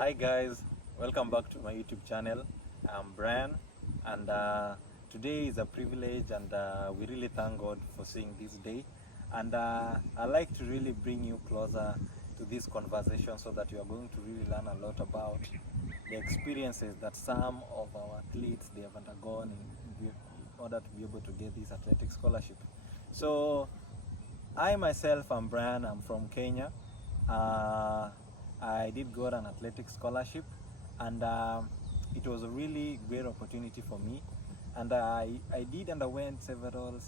Hi guys, welcome back to my YouTube channel. I'm Brian, and today is a privilege, and we really thank God for seeing this day. And I like to really bring you closer to this conversation so that you are going to really learn a lot about the experiences that some of our athletes they have undergone in order to be able to get this athletic scholarship. So I myself am Brian. I'm from Kenya. Uh, I did got an athletic scholarship, and it was a really great opportunity for me. And I did underwent several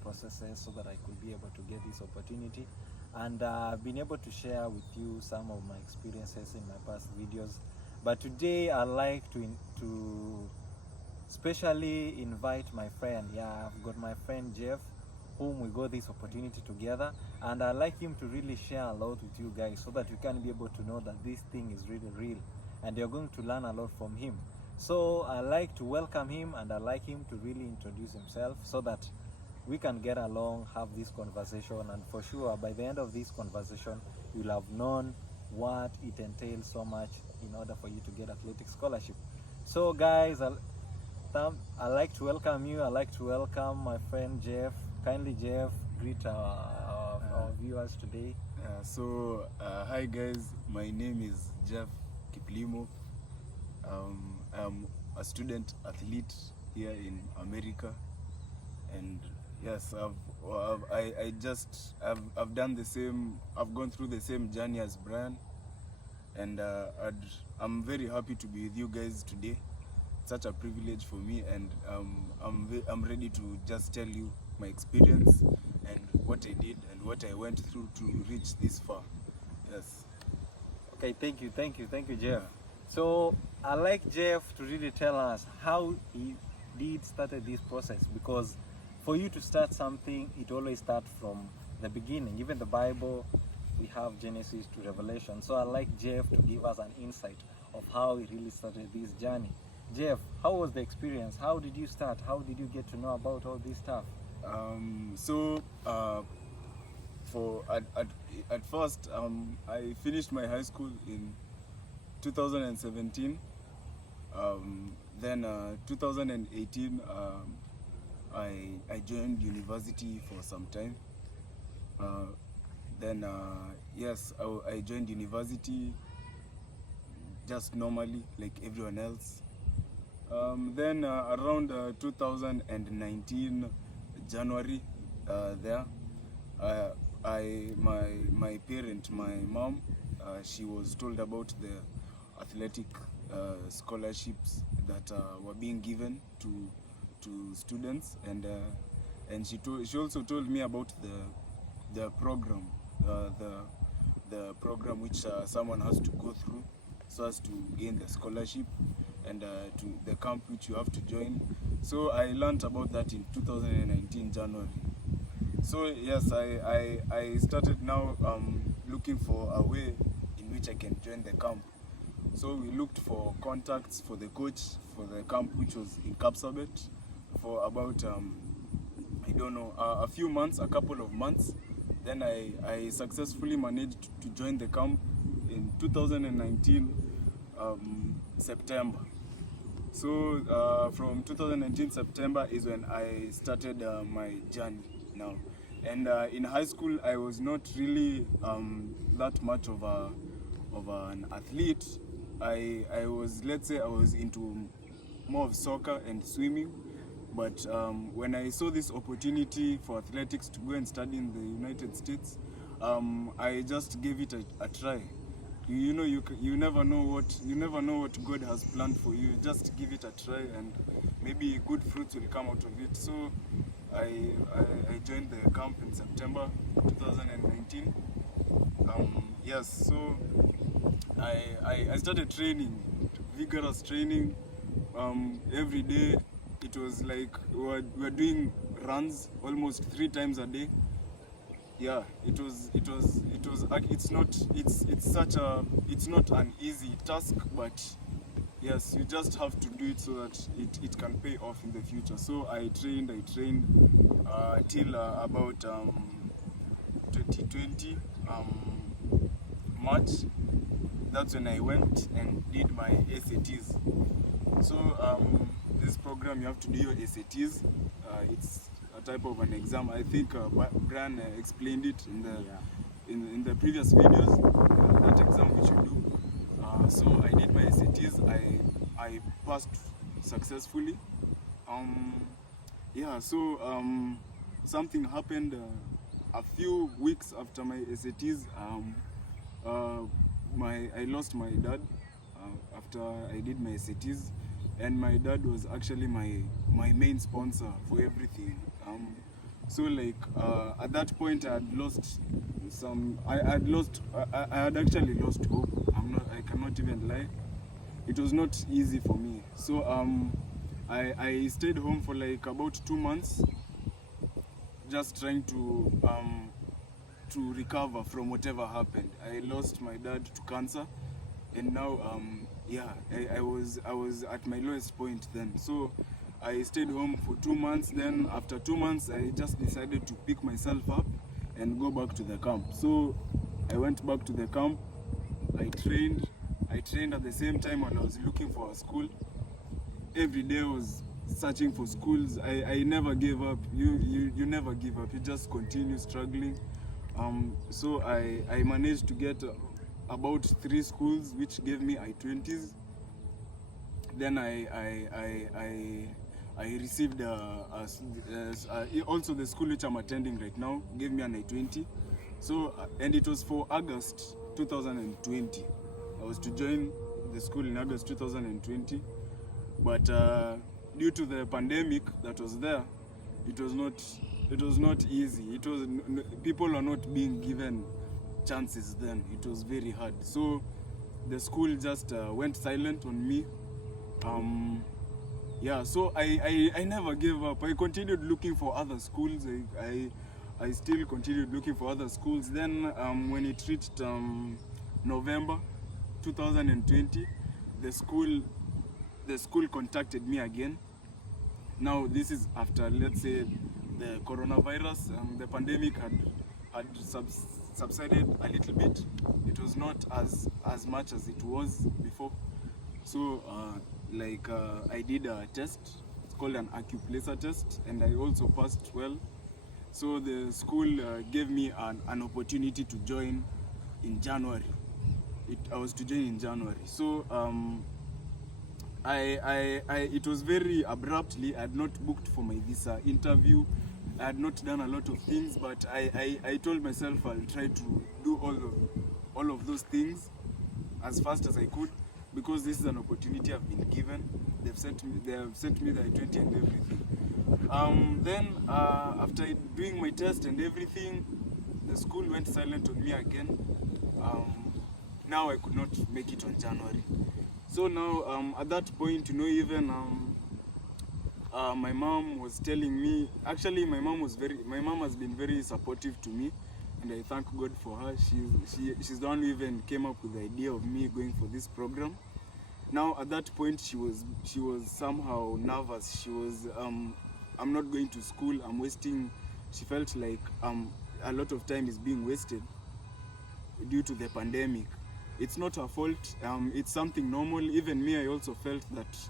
processes so that I could be able to get this opportunity, and been able to share with you some of my experiences in my past videos. But today I like to especially invite my friend. Yeah, I've got my friend Jeff, whom we got this opportunity together, and I'd like him to really share a lot with you guys so that you can be able to know that this thing is really real and you're going to learn a lot from him. So I like to welcome him, and I like him to really introduce himself so that we can get along, have this conversation, and for sure by the end of this conversation you'll have known what it entails so much in order for you to get athletic scholarship. So guys, I'd like to welcome you. I'd like to welcome my friend Jeff. Kindly, Jeff, greet our viewers today. Hi guys, my name is Jeff Kiplimo. I'm a student athlete here in America, and yes, I've done the same. I've gone through the same journey as Brian, and I'm very happy to be with you guys today. Such a privilege for me, and I'm ready to just tell you my experience and what I did and what I went through to reach this far. Yes. Okay, thank you, Jeff. So I'd like Jeff to really tell us how he did started this process, because for you to start something, it always starts from the beginning. Even the Bible, we have Genesis to Revelation. So I'd like Jeff to give us an insight of how he really started this journey. Jeff, how was the experience? How did you start? How did you get to know about all this stuff? For at first, I finished my high school in 2017. Then 2018, I joined university for some time. Yes, I joined university just normally like everyone else. Then around 2019 January, there, my parent, my mom, she was told about the athletic scholarships that were being given to students, and she also told me about the program, the program which someone has to go through so as to gain the scholarship, and to the camp which you have to join. So I learned about that in 2019 January. So yes, I started now looking for a way in which I can join the camp. So we looked for contacts for the coach for the camp, which was in Kapsabet, for about I don't know, a few months, a couple of months. Then I successfully managed to join the camp in 2019 September. So from 2019 September is when I started my journey now. And in high school, I was not really that much of an athlete. I was, let's say, I was into more of soccer and swimming. But when I saw this opportunity for athletics to go and study in the United States, I just gave it a try. You know, you never know what God has planned for you. Just give it a try, and maybe good fruits will come out of it. So I joined the camp in September 2019. Yes, so I started training, vigorous training. Every day it was like we were doing runs almost 3 times a day. Yeah, it's not an easy task, but yes, you just have to do it so that it can pay off in the future. So I trained till about 2020 March. that's when I went and did my SATs. So this program, you have to do your SATs. It's a type of an exam. I think Brian explained it in the in the previous videos. That exam which you do. So I did my SATs. I passed successfully. Yeah. So something happened a few weeks after my SATs. I lost my dad after I did my SATs, and my dad was actually my main sponsor for everything. So like at that point I had lost some. I had actually lost hope. I cannot even lie. It was not easy for me. So I stayed home for like about 2 months, just trying to recover from whatever happened. I lost my dad to cancer, and now yeah, I was at my lowest point then. So I stayed home for 2 months. Then after 2 months, I just decided to pick myself up and go back to the camp. So I went back to the camp. I trained at the same time when I was looking for a school. Every day I was searching for schools. I never gave up. You never give up. You just continue struggling. So I managed to get about 3 schools which gave me I-20s. Then I received also the school which I'm attending right now gave me an I-20. So and it was for August 2020. I was to join the school in August 2020, but due to the pandemic that was there, it was not easy. People are not being given chances then. It was very hard. So the school just went silent on me. Yeah, so I never gave up. I continued looking for other schools. I still continued looking for other schools. Then when it reached November 2020, the school contacted me again. Now this is after, let's say, the coronavirus, the pandemic had subsided a little bit. It was not as much as it was before. So I did a test. It's called an Accuplacer test, and I also passed well. So the school gave me an opportunity to join in January. I was to join in January. So it was very abruptly. I had not booked for my visa interview. I had not done a lot of things, but I told myself I'll try to do all of those things as fast as I could, because this is an opportunity I've been given. They have sent me the I-20 and everything. Then after doing my test and everything, the school went silent on me again. Now I could not make it on January. So now at that point, even my mom was telling me. Actually, my mom has been very supportive to me, and I thank God for her. She's the one who even came up with the idea of me going for this program. Now at that point, she was somehow nervous. She was I'm not going to school. I'm wasting. She felt like a lot of time is being wasted due to the pandemic. It's not her fault. It's something normal. Even me, I also felt that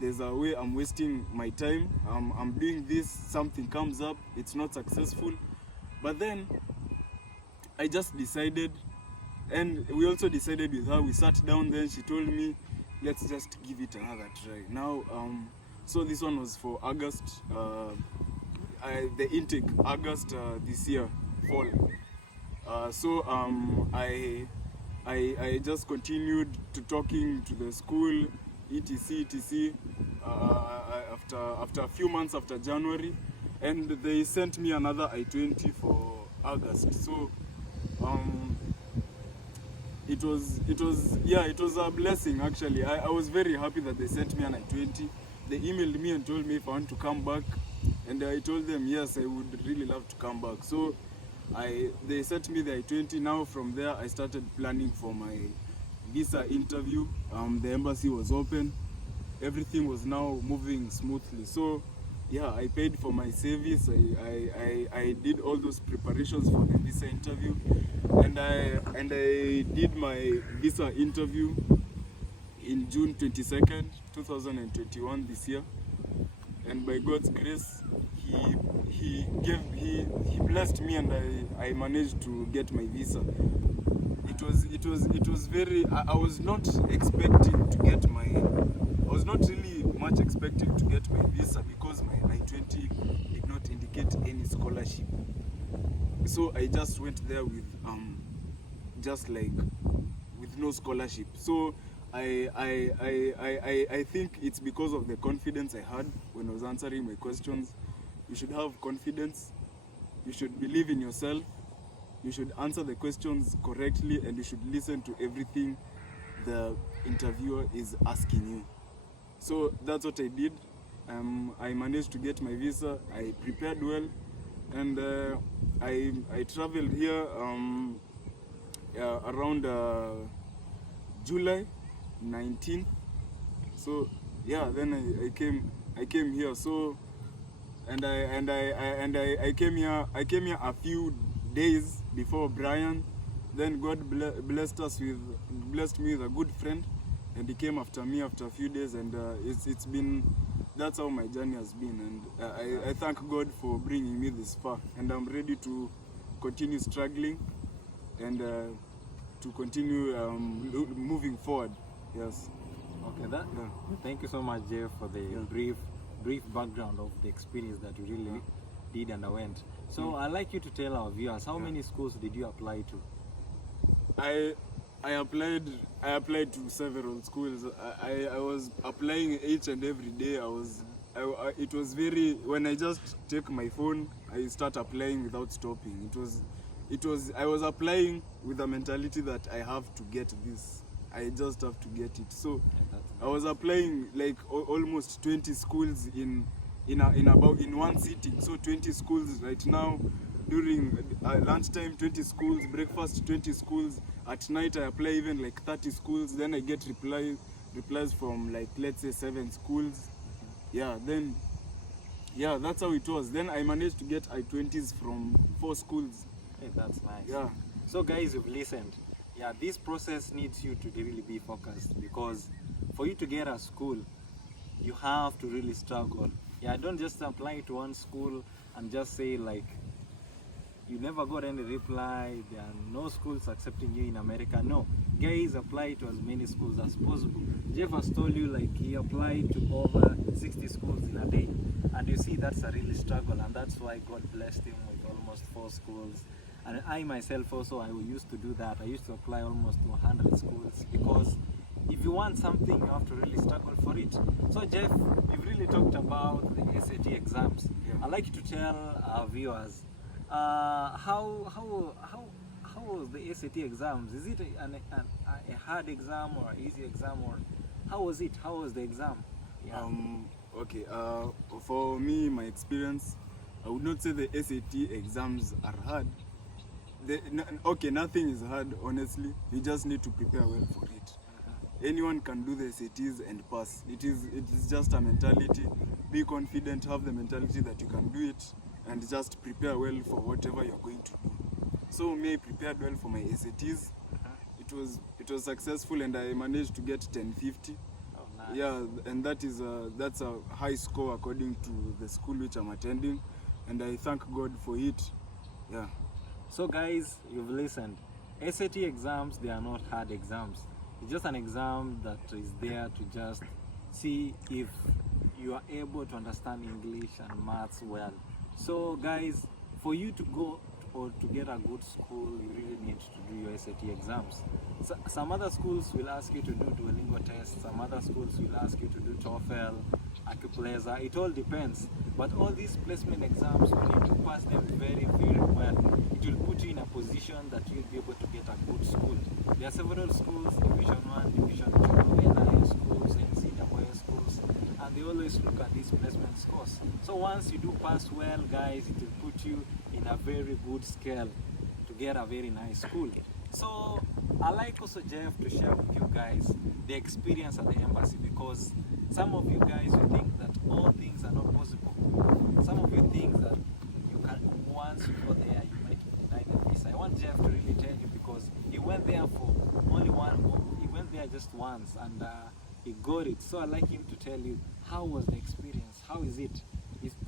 there's a way I'm wasting my time. I'm doing this, something comes up, it's not successful. But then I just decided, and we also decided with her. We sat down, then she told me, let's just give it another try. Now, so this one was for August, the intake, August this year, fall. So I just continued to talking to the school, etc. After a few months after January, and they sent me another I-20 for August. So it was a blessing actually. I was very happy that they sent me an I-20. They emailed me and told me if I want to come back, and I told them yes, I would really love to come back. So they sent me the I-20. Now from there I started planning for my visa interview. The embassy was open. Everything was now moving smoothly. So yeah, I paid for my service. I did all those preparations for the visa interview, and I did my visa interview in June 22nd, 2021 this year. And by God's grace, he blessed me, and I managed to get my visa. It was very, I was not expecting to get my, I was not really much expecting to get my visa because my I-20 did not indicate any scholarship. So I just went there with just like with no scholarship. So I think it's because of the confidence I had when I was answering my questions. You should have confidence, you should believe in yourself, you should answer the questions correctly, and you should listen to everything the interviewer is asking you. So that's what I did. I managed to get my visa, I prepared well, and I traveled here around July 19th. So yeah, then I came here. So I came here a few days before Brian. Then God blessed me with a good friend, and he came after me after a few days, and it's been, that's how my journey has been, and I thank God for bringing me this far, and I'm ready to continue struggling and to continue moving forward. Yes. Okay, thank you so much, Jeff, for the brief background of the experience that you really did underwent. So I'd like you to tell our viewers, how many schools did you apply to? I applied to several schools. I was applying each and every day. It was very, when I just take my phone, I start applying without stopping. I was applying with the mentality that I have to get this. I just have to get it. So I was applying like almost 20 schools in one sitting. So 20 schools right now. During lunchtime, 20 schools. Breakfast, 20 schools. At night, I apply even like 30 schools. Then I get replies from like, let's say 7 schools. Yeah, then yeah, that's how it was. Then I managed to get I-20s from 4 schools. Hey, that's nice. Yeah. So guys, you've listened. Yeah, this process needs you to really be focused, because for you to get a school, you have to really struggle. Yeah, don't just apply to one school and just say like, you never got any reply, there are no schools accepting you in America. No, guys, apply to as many schools as possible. Jeff has told you like he applied to over 60 schools in a day, and you see that's a really struggle, and that's why God blessed him with almost 4 schools. And I myself also, I used to do that. I used to apply almost to 100 schools, because if you want something, you have to really struggle for it. So Jeff, you've really talked about the SAT exams. I'd like you to tell our viewers, how was the SAT exams? Is it a hard exam or an easy exam, or how was it? How was the exam? Yeah. Okay. For me, my experience, I would not say the SAT exams are hard. Okay, nothing is hard, honestly. You just need to prepare well for it. Anyone can do the SATs and pass. It is just a mentality. Be confident, have the mentality that you can do it, and just prepare well for whatever you're going to do. So me, I prepared well for my SATs. It was successful, and I managed to get 1050. Oh, nice. Yeah, and that's a high score according to the school which I'm attending, and I thank God for it. Yeah. So guys, you've listened. SAT exams, they are not hard exams. It's just an exam that is there to just see if you are able to understand English and maths well. So guys, for you to go or to get a good school, you really need to do your SAT exams. So, some other schools will ask you to do Duolingo tests, some other schools will ask you to do TOEFL, Accuplacer, it all depends. But all these placement exams, when you do pass them very, very well, it will put you in a position that you'll be able to get a good school. There are several schools, Division 1, Division 2, NIS schools, NCAA schools, and they always look at these placement scores. So once you do pass well, guys, it will put you in a very good scale to get a very nice school. So I like also Jeff to share with you guys the experience at the embassy, because some of you guys you think that all things are not possible. Some of you think that you can, once you go there you might be denied the visa. I want Jeff to really tell you, because he went there for only he went there just once, and he got it. So I like him to tell you, how was the experience? How is it?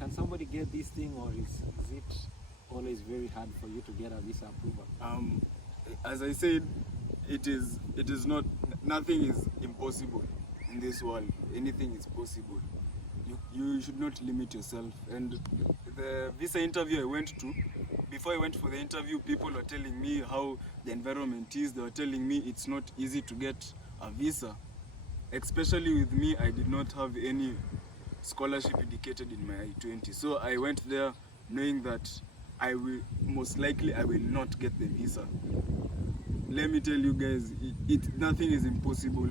Can somebody get this thing, or is it always very hard for you to get a visa approval? As I said, it is not, nothing is impossible in this world. Anything is possible. You should not limit yourself. And the visa interview I went to, before I went for the interview, people were telling me how the environment is. They were telling me it's not easy to get a visa. Especially with me, I did not have any scholarship indicated in my I-20. So I went there knowing that I will not get the visa. Let me tell you guys, nothing is impossible.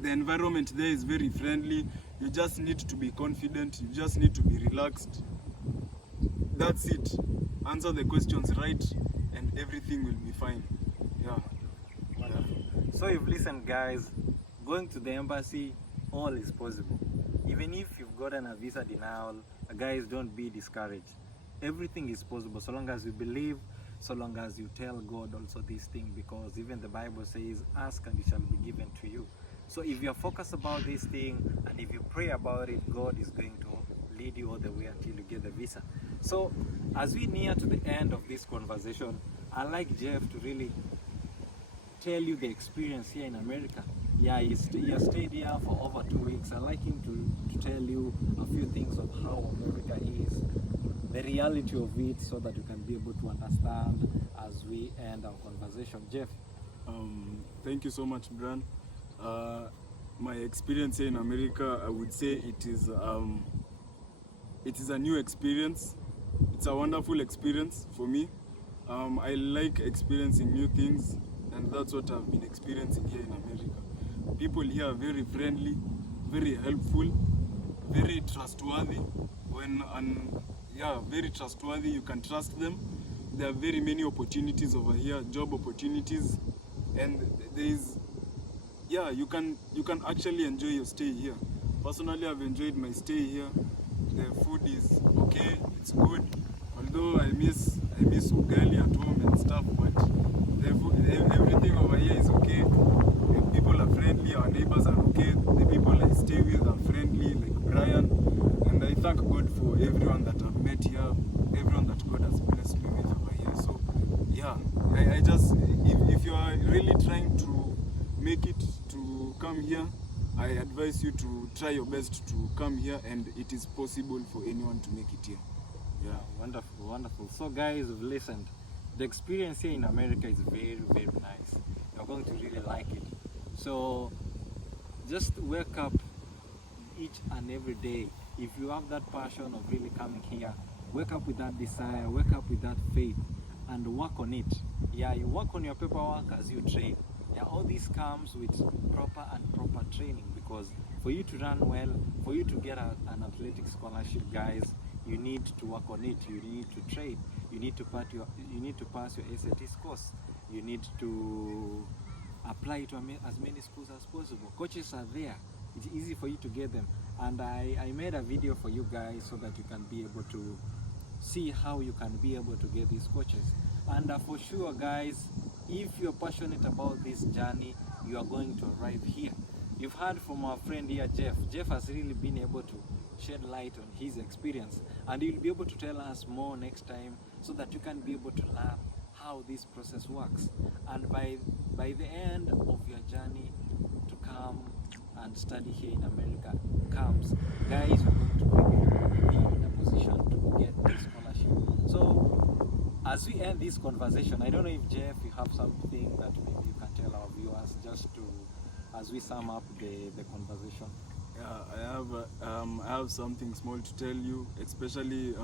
The environment there is very friendly. You just need to be confident. You just need to be relaxed. That's it. Answer the questions right and everything will be fine. Yeah. Wonderful. So you've listened, guys. Going to the embassy, all is possible. Even if you've gotten a visa denial, guys, don't be discouraged. Everything is possible so long as you believe, so long as you tell God also this thing, because even the Bible says, ask and it shall be given to you. So if you're focused about this thing and if you pray about it, God is going to lead you all the way until you get the visa. So as we near to the end of this conversation, I'd like Jeff to really tell you the experience here in America. Yeah, he has stayed here for over 2 weeks. I'd like him to tell you a few things of how America is, the reality of it, so that you can be able to understand as we end our conversation. Jeff. Thank you so much, Bran. My experience here in America, I would say it is a new experience. It's a wonderful experience for me. I like experiencing new things, and that's what I've been experiencing here in America. People here are very friendly, very helpful, very trustworthy. Very trustworthy. You can trust them. There are very many opportunities over here, job opportunities, and you can actually enjoy your stay here. Personally, I've enjoyed my stay here. The food is okay, it's good. Although I miss ugali at home and stuff, but everything over here is okay. The people are friendly, our neighbors are okay. The people I stay with are friendly, like Brian. And I thank God for everyone that I've met here, everyone that God has blessed me with over here. So yeah, I just, if you are really trying to make it to come here, I advise you to try your best to come here, and it is possible for anyone to make it here. Yeah. Wonderful, wonderful. So guys, you've listened. The experience here in America is very, very nice. You're going to really like it. So just wake up each and every day. If you have that passion of really coming here, wake up with that desire, wake up with that faith, and work on it. Yeah, you work on your paperwork as you train. Yeah, all this comes with proper training, because for you to run well, for you to get an athletic scholarship, guys, you need to work on it. You need to train. You need to pass your SAT scores. You need to apply to as many schools as possible. Coaches are there. It's easy for you to get them. And I made a video for you guys so that you can be able to see how you can be able to get these coaches. And for sure, guys, if you're passionate about this journey, you are going to arrive here. You've heard from our friend here, Jeff. Jeff has really been able to shed light on his experience, and he'll be able to tell us more next time, so that you can be able to learn how this process works. And by the end of your journey to come and study here in America comes, guys, you're going to be in a position to get this scholarship. So as we end this conversation, I don't know if Jeff, you have something that maybe you can tell our viewers, just to, as we sum up the conversation. Yeah, I have something small to tell you, especially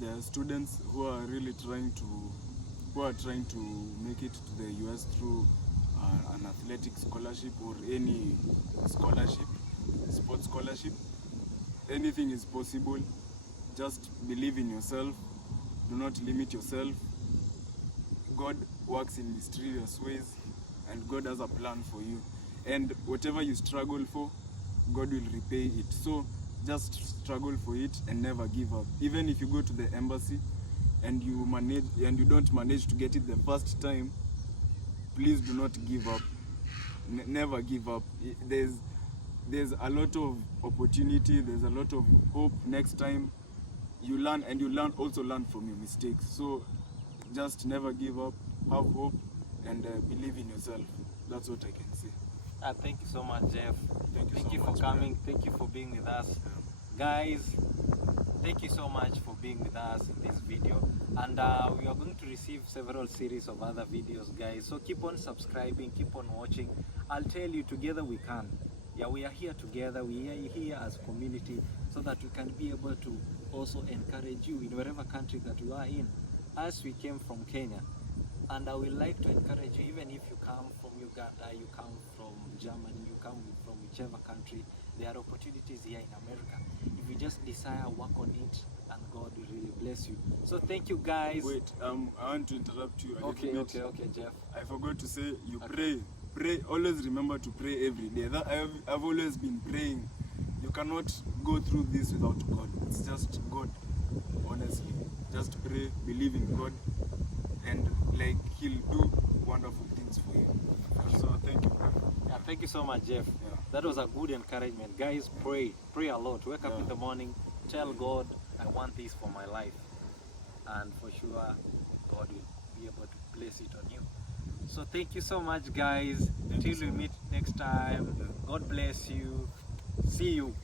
the students who are really trying to make it to the US through an athletic scholarship or any scholarship, sports scholarship. Anything is possible. Just believe in yourself. Do not limit yourself. God works in mysterious ways. and God has a plan for you. And whatever you struggle for, God will repay it. So just struggle for it and never give up. Even if you go to the embassy and you don't manage to get it the first time, please do not give up. Never give up. There's a lot of opportunity, there's a lot of hope. Next time you learn, and you also learn from your mistakes. So just never give up, have hope, and believe in yourself. That's what I can say. Thank you so much, Jeff. Thank you so for much, coming. man. Thank you for being with us. Guys, thank you so much for being with us in this video. And we are going to receive several series of other videos, guys. So keep on subscribing, keep on watching. I'll tell you, together we can. Yeah, we are here together. We are here as a community so that we can be able to also encourage you in whatever country that you are in. As we came from Kenya, and I would like to encourage you, even if you come from Uganda, you come from Germany, you come from whichever country, there are opportunities here in America. If you just desire, work on it, and God will really bless you. So thank you, guys. Wait, I want to interrupt you a Okay, little bit. okay, Jeff. I forgot to say, you pray, always remember to pray every day. That I've always been praying. You cannot go through this without God. It's just God, honestly. Just pray, believe in God, and like He'll do wonderful things for you. So thank you. Yeah, thank you so much, Jeff. Yeah. That was a good encouragement. Guys, pray a lot. Wake up in the morning, tell God, I want this for my life. And for sure, God will be able to place it on you. So thank you so much, guys. Till we meet next time. God bless you. See you.